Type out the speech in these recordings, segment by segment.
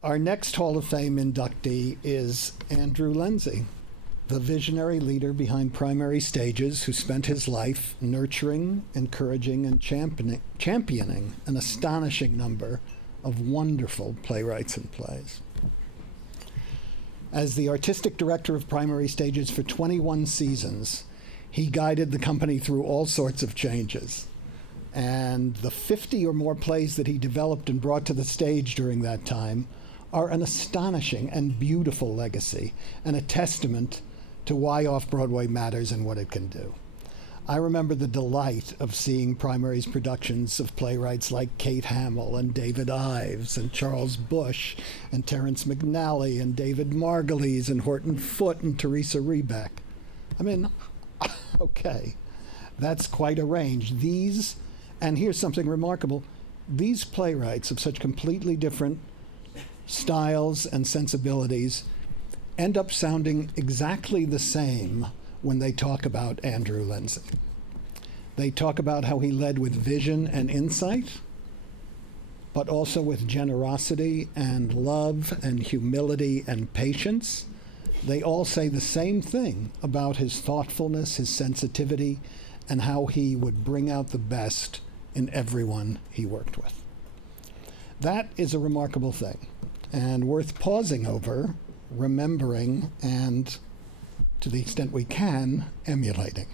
Our next Hall of Fame inductee is Andrew Leynse, the visionary leader behind Primary Stages who spent his life nurturing, encouraging, and championing an astonishing number of wonderful playwrights and plays. As the artistic director of Primary Stages for 21 seasons, he guided the company through all sorts of changes. And the 50 or more plays that he developed and brought to the stage during that time are an astonishing and beautiful legacy and a testament to why Off-Broadway matters and what it can do. I remember the delight of seeing Primary's productions of playwrights like Kate Hamill and David Ives and Charles Bush and Terrence McNally and David Margulies and Horton Foote and Teresa Rebeck. I mean, okay, that's quite a range. And here's something remarkable, these playwrights of such completely different styles and sensibilities end up sounding exactly the same when they talk about Andrew Leynse. They talk about how he led with vision and insight, but also with generosity and love and humility and patience. They all say the same thing about his thoughtfulness, his sensitivity, and how he would bring out the best in everyone he worked with. That is a remarkable thing and worth pausing over, remembering, and, to the extent we can, emulating.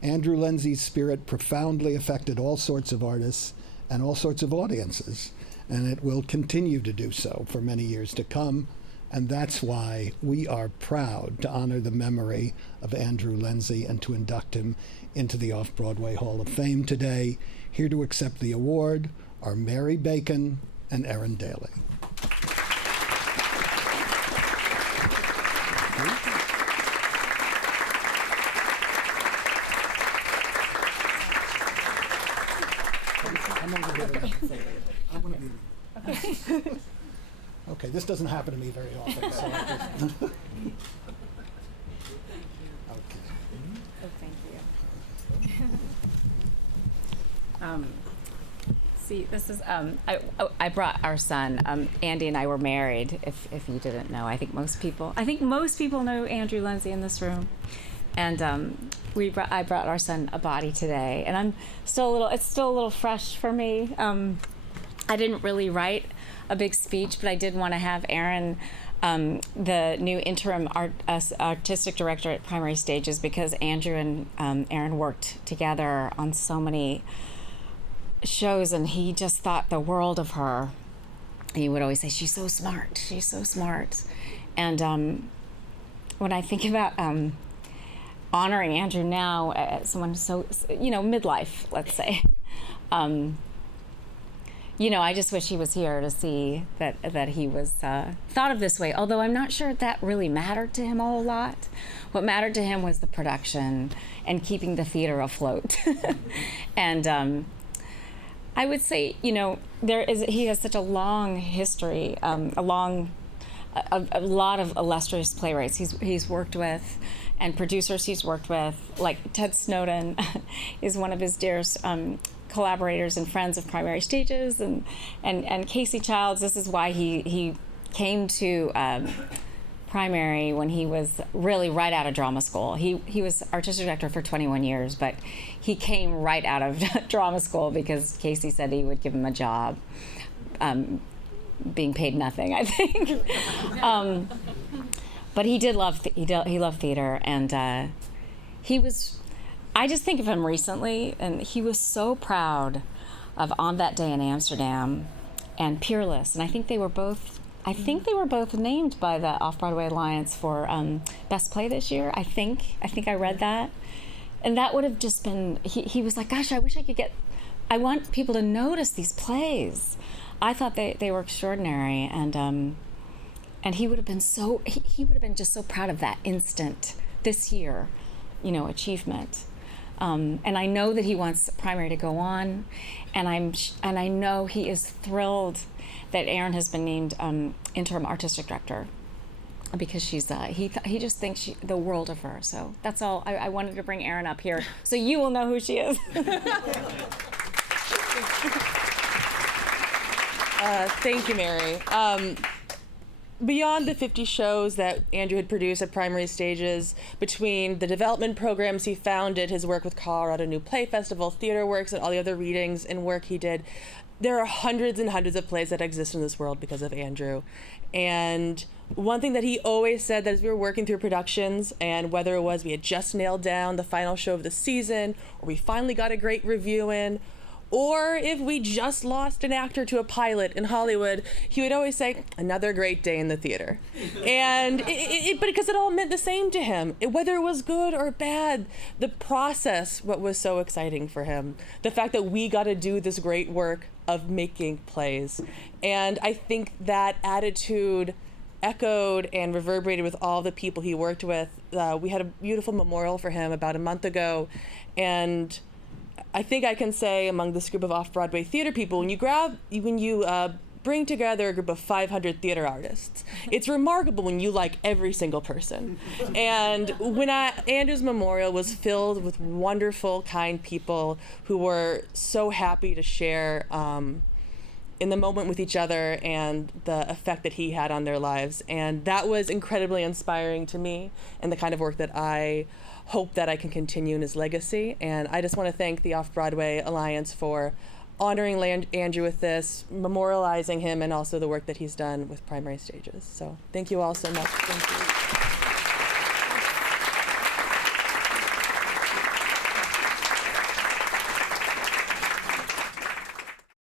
Andrew Leynse's spirit profoundly affected all sorts of artists and all sorts of audiences, and it will continue to do so for many years to come, and that's why we are proud to honor the memory of Andrew Leynse and to induct him into the Off-Broadway Hall of Fame today. Here to accept the award are Mary Bacon and Erin Daley. Okay, this doesn't happen to me very often. So okay. Oh, thank you. See, this is, I brought our son. Andy and I were married, if you didn't know. I think most people know Andrew Leynse in this room. And I brought our son a body today. And it's still a little fresh for me. I didn't really write a big speech, but I did want to have Erin, the new interim artistic director at Primary Stages, because Andrew and Erin worked together on so many shows, and he just thought the world of her. He would always say, she's so smart. And when I think about honoring Andrew now as someone so, midlife, let's say, I just wish he was here to see that he was thought of this way, although I'm not sure that really mattered to him a whole lot. What mattered to him was the production and keeping the theater afloat. And I would say, he has such a long history, a lot of illustrious playwrights he's worked with, and producers he's worked with, like Ted Snowden is one of his dearest collaborators and friends of Primary Stages, and Casey Childs. This is why he came to Primary when he was really right out of drama school. He was artistic director for 21 years, but he came right out of drama school because Casey said he would give him a job, being paid nothing, I think. But he did love he loved theater, and I just think of him recently, and he was so proud of On That Day in Amsterdam and Peerless, and I think they were both named by the Off-Broadway Alliance for Best Play this year. I think I read that, and that would have just been. He was like, "Gosh, I wish I could get. I want people to notice these plays." I thought they were extraordinary, and he would have been so. He would have been just so proud of that instant this year, achievement. And I know that he wants Primary to go on, and I know he is thrilled that Erin has been named interim artistic director, because she's he just thinks the world of her. So that's all. I wanted to bring Erin up here so you will know who she is. Thank you, Mary. Beyond the 50 shows that Andrew had produced at primary stages, between the development programs he founded, his work with Colorado New Play Festival, Theater Works, and all the other readings and work he did, there are hundreds and hundreds of plays that exist in this world because of Andrew. And one thing that he always said, that as we were working through productions, and whether it was we had just nailed down the final show of the season, or we finally got a great review in, or if we just lost an actor to a pilot in Hollywood, he would always say, another great day in the theater. And but because it all meant the same to him, whether it was good or bad, the process, what was so exciting for him, the fact that we got to do this great work of making plays. And I think that attitude echoed and reverberated with all the people he worked with. We had a beautiful memorial for him about a month ago, and I think I can say among this group of off-Broadway theater people, when you bring together a group of 500 theater artists, it's remarkable when you like every single person. And when Andrew's memorial was filled with wonderful, kind people who were so happy to share in the moment with each other and the effect that he had on their lives. And that was incredibly inspiring to me, and the kind of work that I hope that I can continue in his legacy. And I just want to thank the Off-Broadway Alliance for honoring Andrew with this, memorializing him, and also the work that he's done with primary stages. So thank you all so much. Thank you.